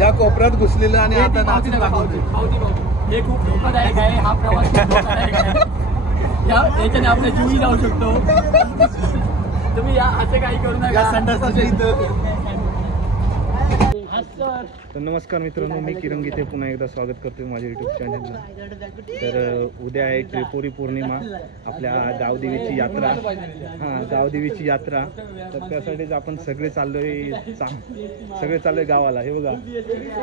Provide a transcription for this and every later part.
या कोपऱ्यात घुसलेलं आणि आता नाचून दाखवतो. हे खूप धोकादायक आहे. हा प्रवास खूप धोकादायक आहे. याच्याने आपला जीवही जाऊ शकतो. तुम्ही या असं काही करू नका. संडासाच्या इथं. तर नमस्कार मित्रांनो, मी किरण गीते पुन्हा एकदा स्वागत करतो माझ्या यूट्यूब चॅनलला. तर उद्या आहे त्रिपुरी पौर्णिमा, आपल्या गावदेवीची यात्रा. गावदेवीची यात्रा. तर त्यासाठीच आपण सगळे चाललोय गावाला. हे बघा,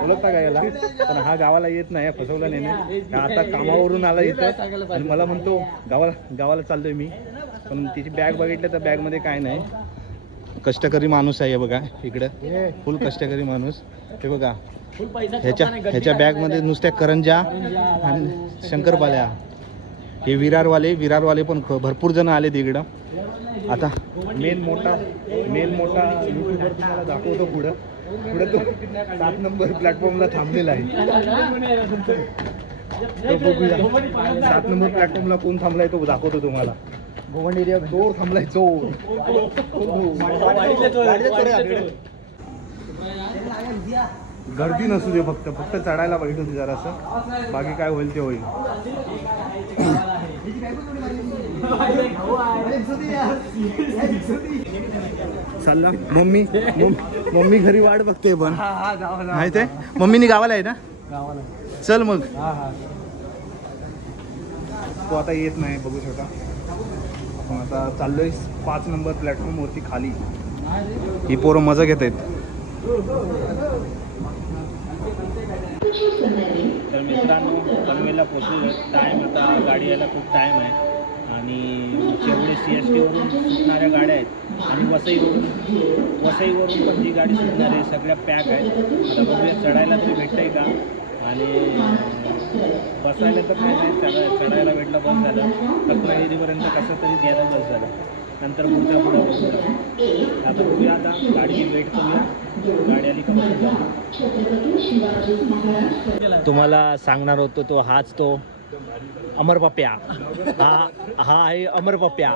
ओळखता का याला? पण हा गावाला येत नाही, फसवला नाही. आता कामावरून आला इथं आणि मला म्हणतो गावाला चाललोय मी. पण तिची बॅग बघितलं तर बॅगमध्ये काय नाही. कष्टकरी माणूस आहे बघा, इकडं फुल कष्टकरी माणूस. हे बघा, ह्याच्या बॅगमध्ये नुसत्या करंजा आणि शंकरपाल्या. हे विरारवाले पण भरपूर जण आले इकडं. आता मेन मोठा युट्यूबर तुम्हाला दाखवतो. पुढं तो 7 नंबर प्लॅटफॉर्मला थांबलेला आहे. तो बघूया 7 नंबर प्लॅटफॉर्मला कोण थांबलाय तो दाखवतो तुम्हाला. चोर थांबलाय, चोर. गर्दी नसू दे, फक्त चढायला पाहिजे होती जरासं. बाकी काय होईल ते होईल. चालला मम्मी घरी वाट बघते. पण माहित आहे मम्मीनी गावाला आहे ना. चल मग. तो आता येत नाही, बघू शकता. आपण आता चाललोय 5 नंबर प्लॅटफॉर्म वरती खाली. ही पोरं मजा घेत आहेत. तर मित्रांनो, पनवेलला पोहोचलो. टाईम आता गाडी यायला खूप टाईम आहे. आणि जेवढे CST वरून सुटणाऱ्या गाड्या आहेत आणि वसईवरून पण जी गाडी सुटणार आहे सगळ्या पॅक आहेत. आता बघूया चढायला तरी भेटतंय का. आणि बसायला तर काही नाही, चढायला भेटलं बस झालं. रत्नागिरीपर्यंत कसं तरी गेलं बस झालं. नंतर पुढं बसून आता बघूया. आता गाडी वेट करूया, गाडी आली का. तुम्हाला सांगणार होतो तो हाच तो अमर पप्प्या. हा आहे अमर पप्प्या.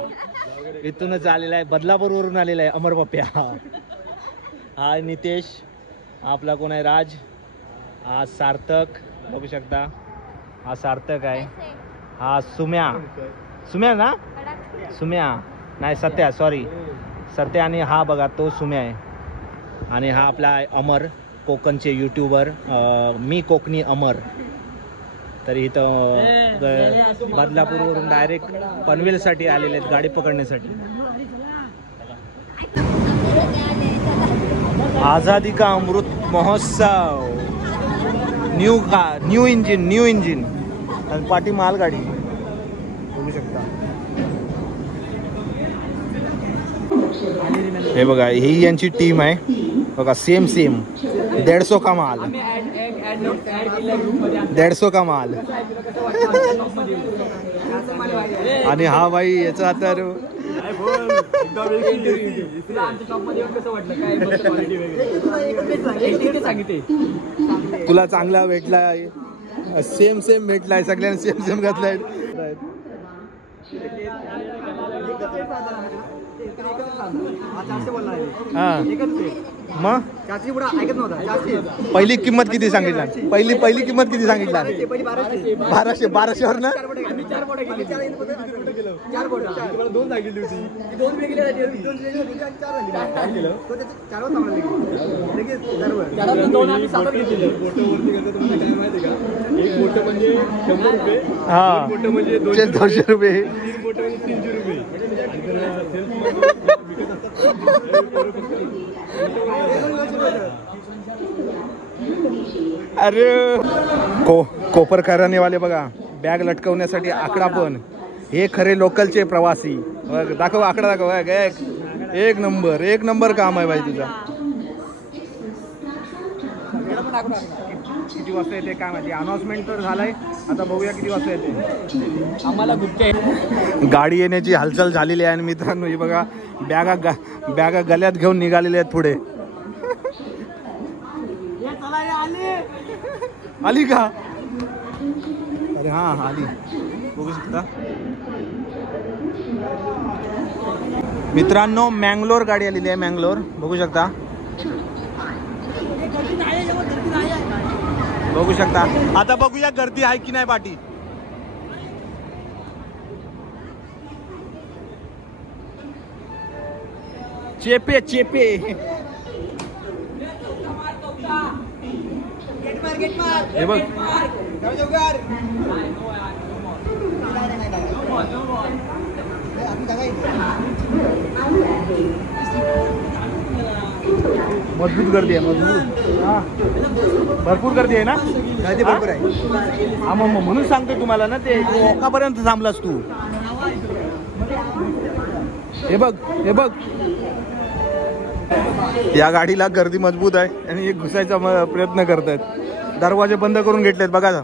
इथूनच आलेला आहे, बदलापूरवरून आलेला आहे अमर पप्प्या. हा नितेश. आपला कोण आहे राज. हा सार्थक, बघू शकता. हा सार्थक आहे. हा सुम्या ना, सुम्या नाही सत्या, सॉरी सत्या. आणि हा बघा तो सुम्या आहे. आणि हा आपला आहे अमर, कोकणचे यूट्यूबर. मी कोकणी अमर. तर इथं बदलापूरवरून डायरेक्ट पनवेलसाठी आलेले आहेत गाडी पकडण्यासाठी. आझादी का अमृत महोत्सव. न्यू इंजिन आणि पाठी मालगाडी बघू शकता. हे बघा, ही यांची टीम आहे बघा. सेम 150 का माल. 150 का माल. आणि हा बाई याचा तर तुला चांगला भेटलाय. सेम भेटलाय सगळ्यांना. सेम घातलाय. मग पहिली किंमत किती सांगितला? पहिली किंमत किती सांगितला? 1200 वर ना. हा 200 रुपये. अरे कोपर करानेवाले बघा, बॅग लटकवण्यासाठी आकडा. पण हे खरे लोकलचे प्रवासी. दाखव आकडा, दाखव. एक नंबर काम आहे बाई तुझा. किती वाजता येते काय माहिती. अनाउन्समेंट तर झालाय, आता बघूया किती वाजता येते. आम्हाला गुप्त गाडी येण्याची हालचाल झालेली आहे. आणि मित्रांनो हे बघा, बॅगा गल्यात घेऊन निघालेले आहेत पुढे. आली का? अरे हा आली, बघू शकता मित्रांनो. मँगलोर गाडी आलेली आहे, मँगलोर बघू शकता. बघू शकता. आता बघूया गर्दी आहे की नाही पाठी. चेपे चेपे हे बघ. मजबूत गर्दी आहे, मजबूत. हा भरपूर गर्दी आहे ना. गर्दी भरपूर आहे. हा मग म्हणून सांगतोय तुम्हाला ना, ते ओकापर्यंत थांबलास तू. हे बघ हे बघ, या गाडीला गर्दी मजबूत आहे आणि एक घुसायचा प्रयत्न करतायत. दरवाजे बंद करून घेतलेत बघा.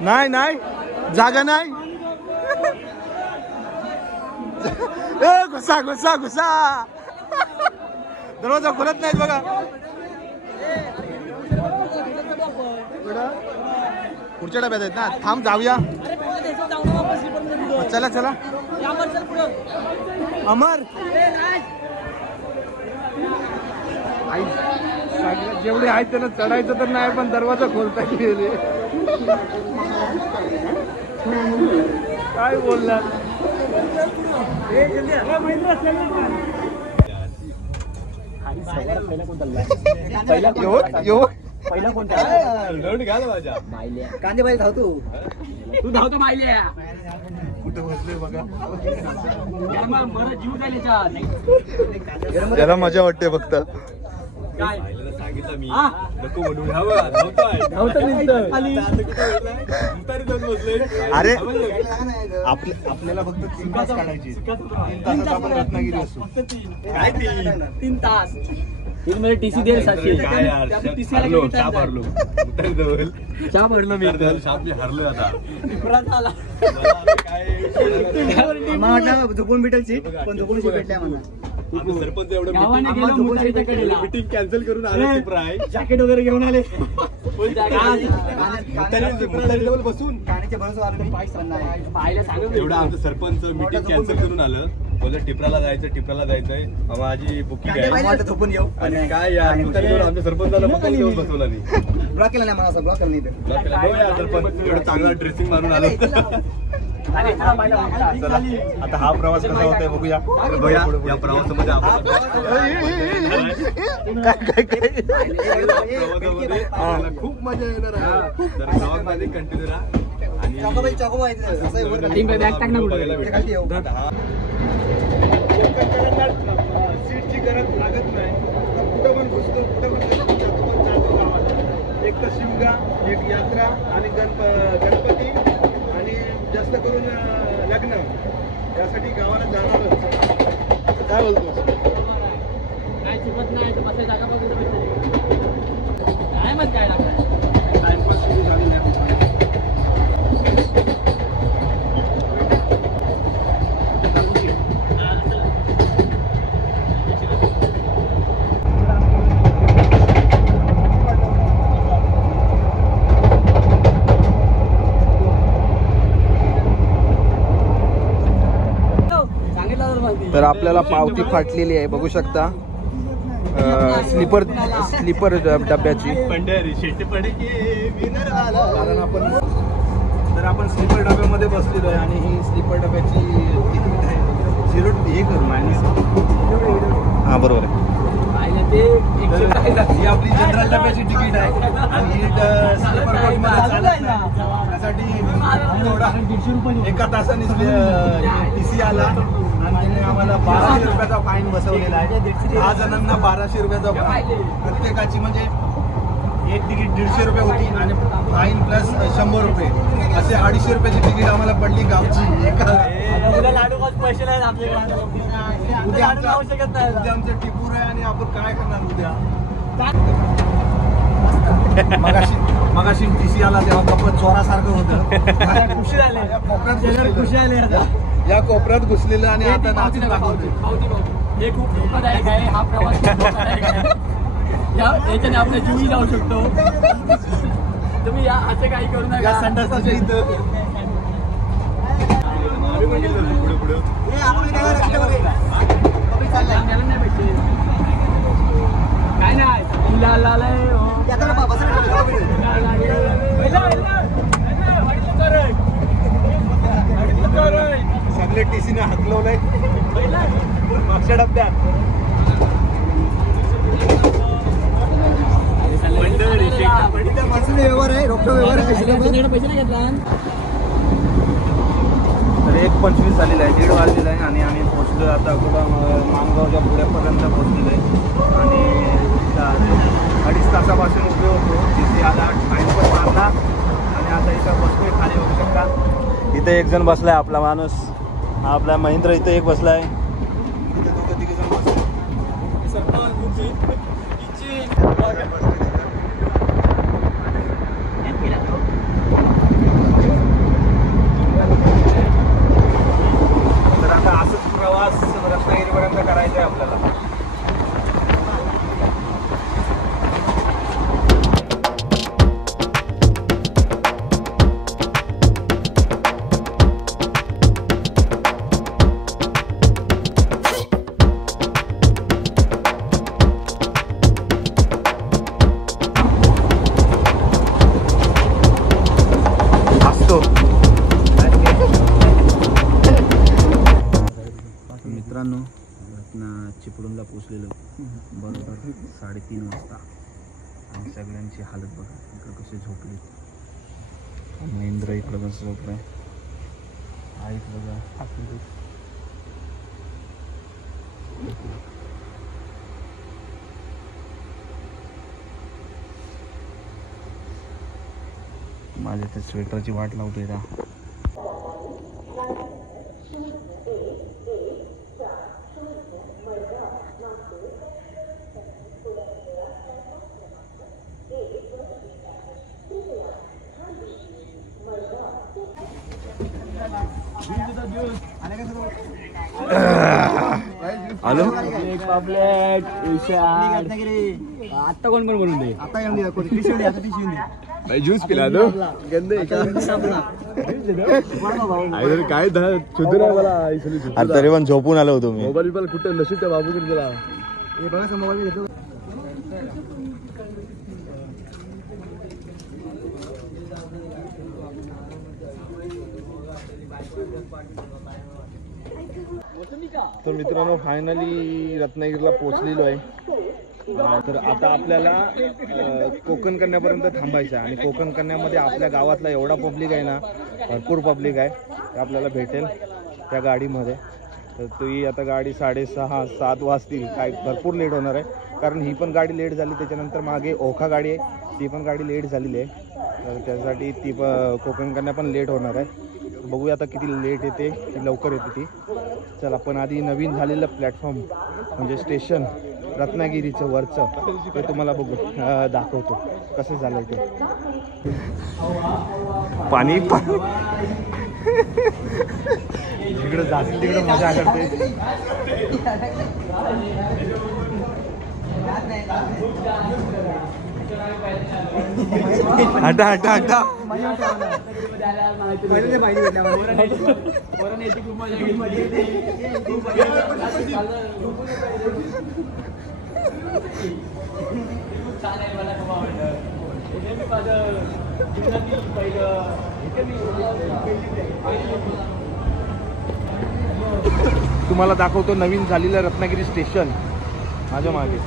नाही नाही जागा नाही. ए घुसा घुसा घुसा. दरवाजा खोलत नाहीत बघा. पुढच्या डब्यात आहेत ना. थांब जाऊया. चला चला. अमर जेवढे आहेत त्यांना चढायचं तर नाही, पण दरवाजा खोलता गेले. काय बोलला. पहिला कोणता कांदे पाहिजे धावतो. तू धावतो माहिल्या. कुठे बसले बघा. जीव झाले. याला मजा वाटते फक्त. काय सांगितलं मी हा? नको म्हणून धावतोय. अरे आपल्याला फक्त 3 तास काढायचे. 3 तासात आपण रत्नागिरी असू. काय 3 तास. तीन मध्ये टीसी दे 700. काय यार, हरलो, शाप हरलो. उतर जवळ. चहा भरलो मी. शाप मी हरलो आता. झाला. मला झोपून भेटेल सीट, पण झोपून सीट भेटल्या मला. आम्ही सरपंच एवढं गावाने गेलो मुतारीच्या कडेला. मीटिंग कॅन्सल करून आले. टिपराय जॅकेट वगैरे घेऊन आले. मुतारी बसून ठाण्याच्या भरोसा आलो मी. पाय नाही पाहायला सांगत एवढं आमचं सरपंच मीटिंग कॅन्सल करून आलं. बोललं टिपराला जायचंय. माझी बुकिंग आहे. झोपून येऊ. आणि काय यार, मुतारीवर आमच्या सरपंचाला मुक्काम घेऊन बसवला नाही. ब्लॉक केला नाही मला, असं ब्लॉक केला नाही तर. हो यार, सरपंच एवढं चांगला ड्रेसिंग मारून आलो. चला आता हा प्रवास कसा होतोय बघूया. बघूया या प्रवासामध्ये आपण काय काय प्रवासामध्ये आपल्याला खूप मजा येणार आहे. तर प्रवासामध्ये कंटिन्यू राहा. आणि बॅग टाक ना पुढे. सीटची गरज लागत नाही. कुठं पण घुसतो, कुठं पण जातो, पण जातो गावाला. एक तर शिमगा, एक यात्रा आणि गणपती आणि जास्त करून लग्न, यासाठी गावाला जाणारच. काय बोलतो. काय चुकत नाही तर बसायला जागा बघून काय मग काय लागलं. टाइमपास सुरू झाली नाही. तर आपल्याला पावती फाटलेली आहे बघू शकता. स्लीपर डब्याची. कारण आपण स्लीपर डब्यामध्ये बसलेलो आहे आणि ही स्लीपर डब्याची तिकीट आहे 0 हे करू -. हां बरोबर आहे. ही आपली जनरल डब्याची तिकीट आहे आणि ही स्लीपर कोचमध्ये चालत नाही. त्यासाठी थोडा 1 तासाने TC आला आणि त्याने आम्हाला 1200 रुपयाचा फाईन बसवलेला आहे. 10 जणांना 1200 रुपयाचा फाईन. प्रत्येकाची म्हणजे एक तिकीट 150 रुपये होती आणि फाईन प्लस 100 रुपये असे 250 रुपयाची तिकीट आम्हाला पडली गावची. पैसे नाही आपल्याकडे. उद्या आमचं टिपूर आहे आणि आपण काय करणार उद्या. मगाशी TC आला तेव्हा कपत चोरासारखं होतं. खुशी झाले. खुशी झाले आता. या कोपऱ्यात घुसलेलं आणि आता नाचून दाखवतो. हे खूप धोकादायक आहे. हा प्रवास खूप धोकादायक आहे. याच्याने आपला जीवही जाऊ शकतो. तुम्ही या असे काही करू नका. या संडासाच्या इथं काय नाही टीसीने हाकलवलंय मागच्या डब्यात. व्यवहार आहे, रोख व्यवहार आहे. पैसे नाही घेतला. तर 1:25 झालेलं आहे, 1:30 वाजलेलं आहे आणि आम्ही पोहोचलो आता कुठं मानगावच्या पुढ्यापर्यंत पोहोचलेलो आहे. आणि 2.5 तासापासून उभे होतो. तिथे आला, टाईम पण मारला आणि आता इथं बसतोय खाली, होऊ शकता. इथे एक जण बसलाय, आपला माणूस हा आपला महेंद्र इथं एक बसलाय. इथे 2-3 जण बसले. तर आता असंच प्रवास रत्नागिरीपर्यंत करायचा आहे आपल्याला. मित्रांनो, चिपळूणला पोचलेलो बरोबर 3:30 वाजता आणि सगळ्यांची हालत बघा. इकडं कसे झोपले, महेंद्र इकडं कसं झोपलाय, आई बघा. माझ्या त्या स्वेटरची वाट लावतोय का. हॅलो, पापलेट आता कोण कोण बोलून दे. आता येऊन दे, टीशी येऊन दे, आता टीशी येऊन दे. भाई ज्यूस पिला दो गंदे काय चुदरा मला. अरे तरी पण झोपून आलो होतो मी. मोबाईल बिबाईल कुठे नशीब त्या बाबूकडे दिला. हे बघा मोबाईल घेतो. तर मित्रांनो, फायनली रत्नागिरीला पोहोचलेलो आहे. तर आता आपल्याला कोकण कन्यापर्यंत थांबायचं आहे आणि कोकण कन्यामध्ये आपल्या गावातला एवढा पब्लिक आहे ना, भरपूर पब्लिक आहे, ते आपल्याला भेटेल त्या गाडीमध्ये. तर ती आता गाडी 6:30-7 वाजतील, काय भरपूर लेट होणार आहे, कारण ही पण गाडी लेट झाली. त्याच्यानंतर मागे ओखा गाडी आहे, ती पण गाडी लेट झालेली आहे. तर त्यासाठी ती कोकण कन्या पण लेट होणार आहे. बघूया आता किती लेट येते की लवकर येते ती. चला, पण आधी नवीन झालेलं प्लॅटफॉर्म म्हणजे स्टेशन रत्नागिरीचं वरचं ते तुम्हाला दाखवतो कसं झालं ते. पाणी जिकडं जास्त तिकडं मजा करते. हटा हटा हटा. तुम्हाला दाखवतो नवीन झालेलं रत्नागिरी स्टेशन माझ्या मागे.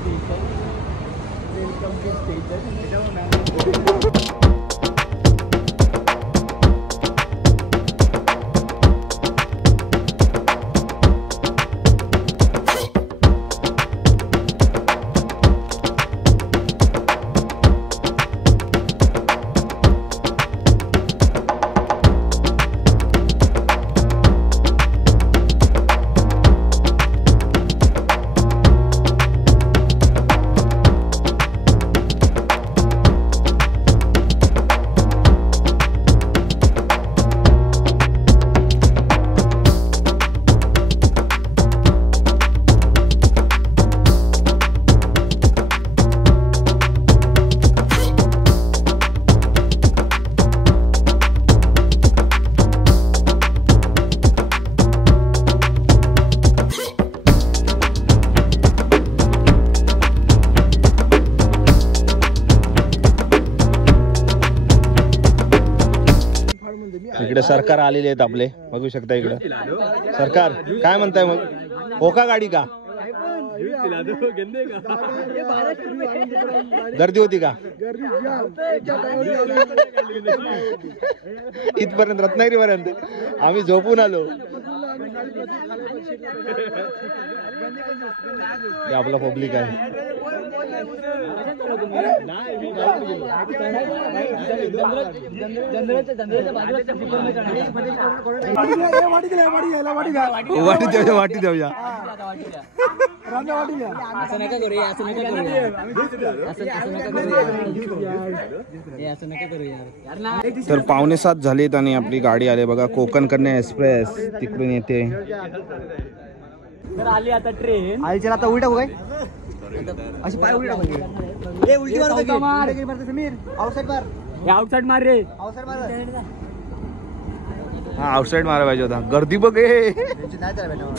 इकडे सरकार आलेले आहेत आपले, बघू शकता इकडे सरकार. काय म्हणताय मग, हो का गाडी का गर्दी होती का इथपर्यंत रत्नागिरी पर्यंत आम्ही झोपून आलो. हे आपला पब्लिक आहे. वाटी देऊया असं नका करूया, असं नका करूया, असं नका करूया. तर 6:45 झालेत आणि आपली गाडी आली बघा, कोकण कन्या एक्सप्रेस तिकडून येते. तर आली आता ट्रेन. आईच्या आता उलटा काय अशी पाय उलटा ए उलटी मार समीर आउटसाइड मार. हे आउटसाइड मार रे, आउटसाइड मार. हा आउटसाइड मारा पाहिजे होता. गर्दी बघ हे. नाही त्याला भेटणार.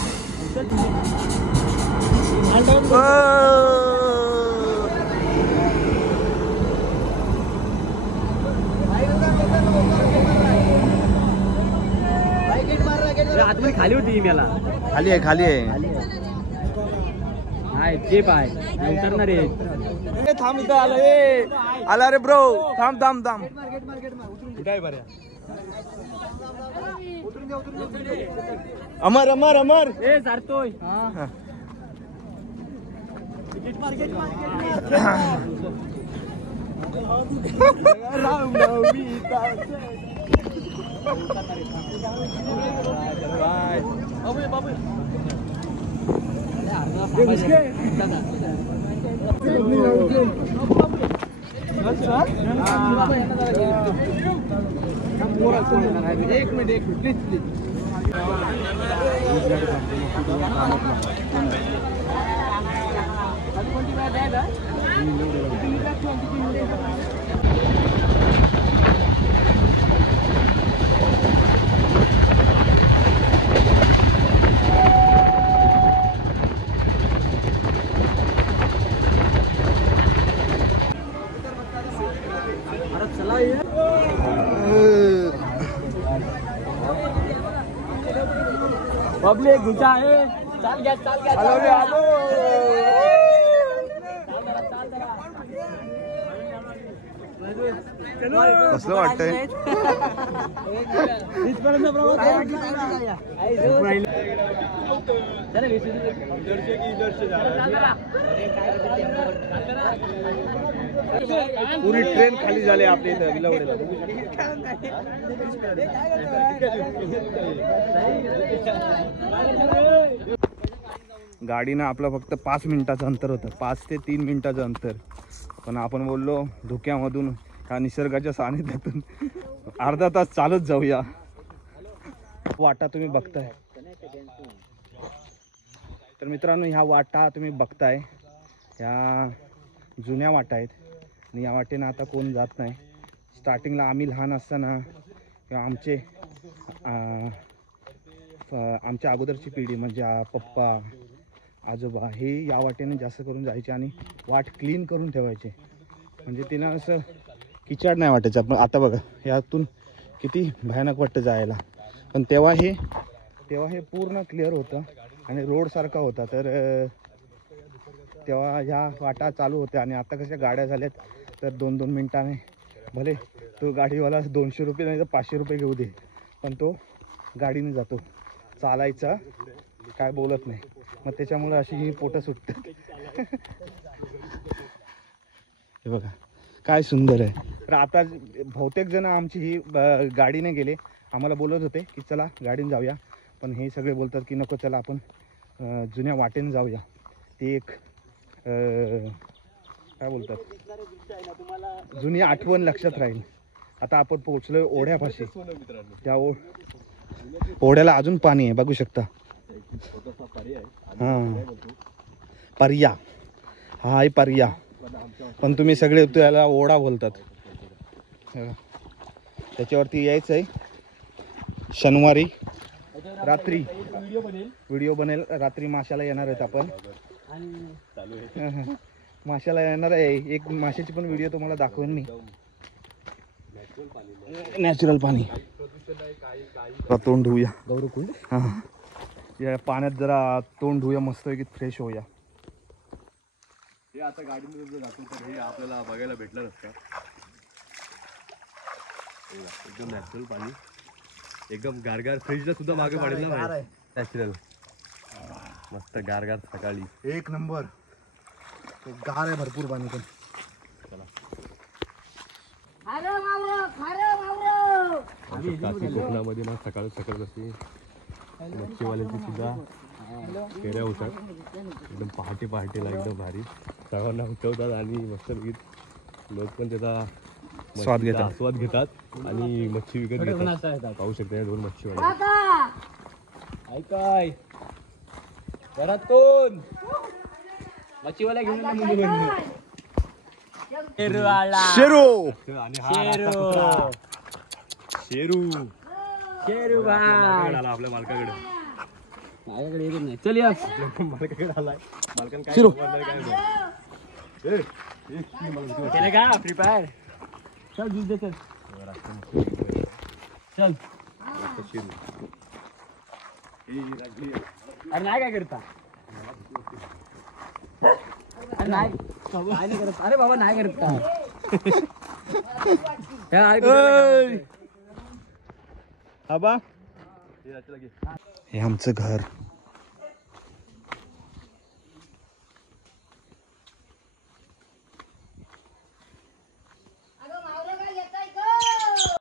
आतमध्ये खाली होती मला. खाली आहे, खाली आहे. नाही जे पाय उतरणार आहे. थांब इथं आला रे, आला रे ब्रो. थांब थांब थांब. कुठे आहे बरं अमर अमर अमर ए जारतोय. एक मिनिट प्लीज. पब्लिक घुसा आहे. चाल घ्या, चाल घ्या. कसं वाटतंय. पुरी ट्रेन खाली झाली आपल्या इथं विलावडीला. गाडीनं आपलं फक्त 5 मिनिटाचं अंतर होतं, 5 ते 3 मिनिटाचं अंतर. पण आपण बोललो धुक्यामधून ह्या निसर्गाच्या सानिध्यातून अर्धा तास चालत जाऊया. वाटा तुम्ही बघताय तर मित्रांनो, ह्या वाटा तुम्ही बघताय, ह्या जुन्या वाटा आहेत आणि या वाटेनं आता कोण जात नाही. स्टार्टिंगला आम्ही लहान असताना किंवा आमच्या अगोदरची पिढी म्हणजे पप्पा आजोबा हे या वाटेने जास्त करून जायचे आणि वाट क्लीन करून ठेवायचे, म्हणजे तिनं असं किचाड नाही वाटायचं. पण आता बघा यातून किती भयानक वाटतं जायला. पण तेव्हा हे पूर्ण क्लिअर होतं आणि रोडसारखा होता. तर तेव्हा ह्या वाटा चालू होत्या आणि आता कशा गाड्या झाल्यात तर 2-2 मिनिटाने भले तो गाडीवाला 200 रुपये नाही तर 500 रुपये घेऊ दे, पण तो गाडीने जातो. चालायचा काय बोलत नाही. मग त्याच्यामुळे अशी ही पोटं सुटतात. हे बघा काय सुंदर आहे. तर आता बहुतेक जण आमची ही गाडीने गेले. आम्हाला बोलत होते की चला गाडीने जाऊया, पण हे सगळे बोलतात की नको चला आपण जुन्या वाटेने जाऊया. ते एक काय बोलतात जुनी आठवण लक्षात राहील. आता आपण पोहोचलोय ओढ्यापाशी. त्या ओढ्याला अजून पाणी आहे बघू शकता. हां पर्या, हा आहे पर्या, पण तुम्ही सगळे त्याला ओढा बोलतात. त्याच्यावरती यायचं आहे शनिवारी रात्री. व्हिडिओ बनेल रात्री. माशाला येणार आहेत आपण. माशाला येणार आहे. एक माशाची पण व्हिडिओ तुम्हाला दाखवेन मी. नॅचरल पाणी जरा तोंड धुऊया. हा. या पाण्यात जरा तोंड धुऊया, मस्त की फ्रेश होऊया. हे आता गाडीमध्ये जातो तर हे आपल्याला बघायला भेटलं नसतं. एकदम नॅचरल पाणी, एकदम गारगार. फ्रीजला सुद्धा मागे पडेल ना नॅचरल, मस्त गारगार सकाळी. एक नंबर. गार आहे भरपूर पाणी पण. कोकणामध्ये ना सकाळ सकाळ कशी मच्छीवाल्यांची सुद्धा फेऱ्या होतात. एकदम पहाटे पहाटेला एकदम भारी सर्वांना उठवतात आणि मस्त लोक पण त्याचा आस्वाद घेतात आणि मच्छी विकत घेतात. पाहू शकता 2 मच्छीवाले. ऐकाय घरात कोण मच्छीवाला घेऊन शेरू आणि हा शेरू शेरू भाई आला आपल्या मालकाकडे. माझ्याकडे येत नाही. चल या मालकाकडे आलाय. मालकान काय शेरू. केलं का फ्री फायर? चल दूध दे चल. चल अरे नाही काय करता? अरे नाही काय नाही करत. अरे बाबा नाही करत का? आबा हे आमचं घर.